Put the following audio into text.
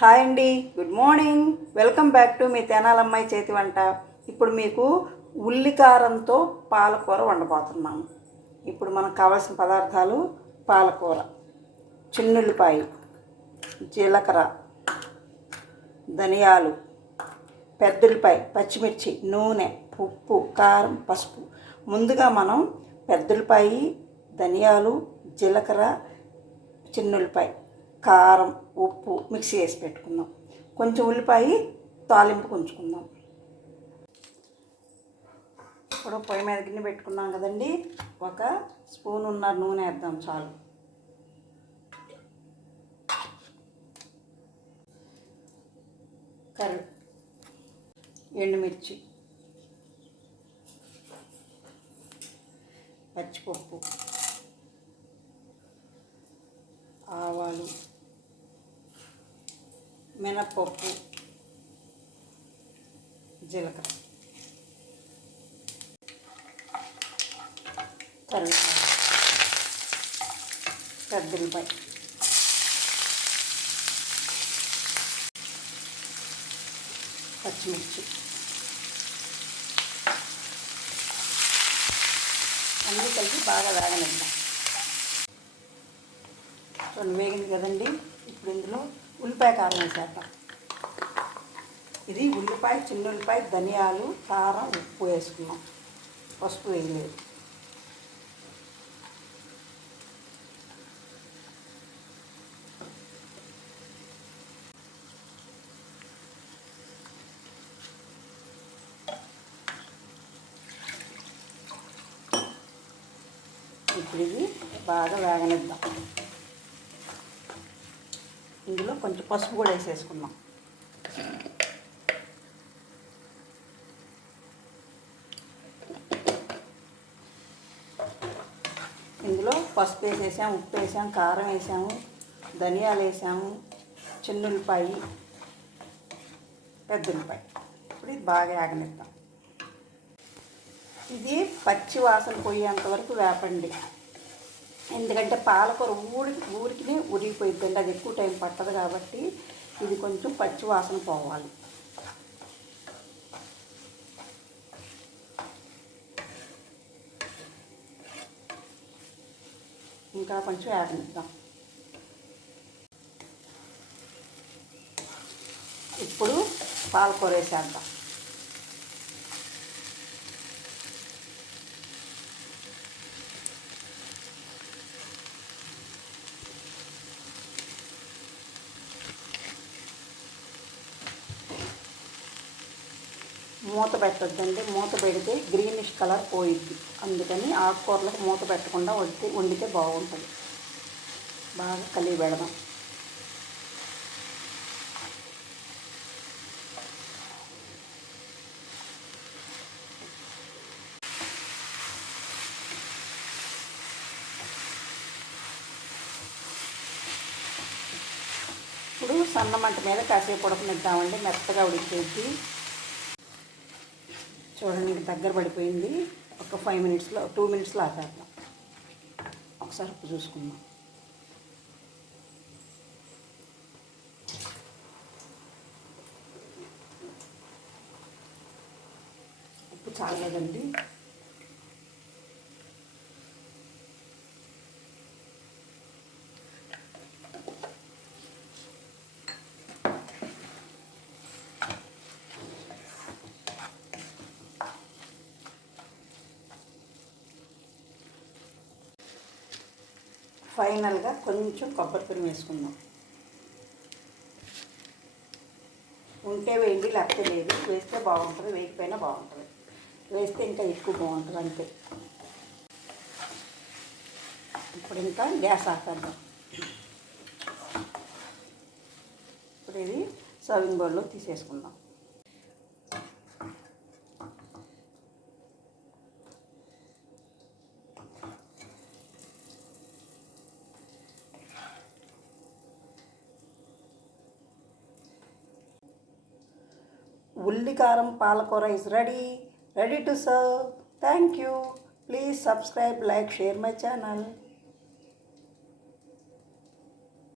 Hi అండి, good morning. Welcome back to మీ తెనాలమ్మాయి చేతి వంట. ఇప్పుడు మీకు ఉల్లికారంతో పాలకూర వండబోతున్నాము. ఇప్పుడు మనకు కావాల్సిన పదార్థాలు: పాలకూర, చిన్నుల్లిపాయ, జీలకర్ర, ధనియాలు, పెద్దుల్లిపాయ, పచ్చిమిర్చి, నూనె, ఉప్పు, కారం, పసుపు. ముందుగా మనం పెద్దుల్లిపాయ, ధనియాలు, జీలకర్ర, చిన్నుల్లిపాయ, కారం, ఉప్పు మిక్సీ వేసి పెట్టుకుందాం. కొంచెం ఉల్లిపాయ తాలింపు ఉంచుకుందాం. ఇప్పుడు పొయ్యి మీద గిన్నె పెట్టుకున్నాం కదండి, ఒక స్పూనున్నర నూనె వేద్దాం చాలు. ఎండుమిర్చి, పచ్చిపప్పు, ఆవాలు, మినప్పప్పు, జీలకర్ర, కరివేపాకు, పెద్దల్లిపాయ, పచ్చిమిర్చి అన్నీ కలిపి బాగా వేగనిద్దాం. చూడండి, వేగింది కదండి. ఇప్పుడు ఇందులో ఉల్లిపాయ కారం వేసేద్దాం. ఇది ఉల్లిపాయ, చిన్నుల్లిపాయ, ధనియాలు, కారం, ఉప్పు వేసుకున్నాం. పసుపు వేయలేదు. ఇప్పుడు ఇది బాగా వేగనిద్దాం. ఇందులో కొంచెం పసుపు కూడా వేసేసుకున్నాం. ఇందులో పసుపు వేసేసాము, ఉప్పు వేసాము, కారం వేసాము, ధనియాలు వేసాము, చిన్నుల్లిపాయ, పెద్దల్లిపాయ. ఇప్పుడు ఇది బాగా వేగనిద్దాం. ఇది పచ్చి వాసన పోయేంత వరకు వేపండి. ఎందుకంటే పాలకూర ఊరికి ఉరిగిపోయిద్దండి, అది ఎక్కువ టైం పట్టదు కాబట్టి ఇది కొంచెం పచ్చి వాసన పోవాలి. ఇంకా కొంచెం వేగనిద్దాం. ఇప్పుడు పాలకూర వేసేద్దాం. మూత పెట్టద్దండి, మూత పెడితే గ్రీనిష్ కలర్ పోయిద్ది. అందుకని ఆకుకూరలకు మూత పెట్టకుండా వండితే బాగుంటుంది. బాగా కలిగి పెడదాం. ఇప్పుడు సన్న మంట మీద కాసేపు ఉడకనిద్దామండి, మెత్తగా ఉడికిపోయింది. చూడండి, దగ్గర పడిపోయింది. ఒక 5 మినిట్స్లో 2 మినిట్స్లో ఆపేద్దాం. ఒకసారి ఉప్పు చూసుకుందాం. ఉప్పు చాలేదండి. ఫైనల్గా కొంచెం కొబ్బరి తురుము వేసుకుందాం. ఉంటే వేయండి, లేకపోతే లేదు. వేస్తే బాగుంటుంది, వేయకపోయినా బాగుంటుంది. వేస్తే ఇంకా ఎక్కువ బాగుంటుంది అంతే. ఇప్పుడు ఇంకా గ్యాస్ ఆపేద్దాం. ఇప్పుడు ఇది సర్వింగ్ బౌల్లో తీసేసుకుందాం. ఉల్లికారం పాలకూర is ready to serve. Thank you. Please subscribe, like, share my channel.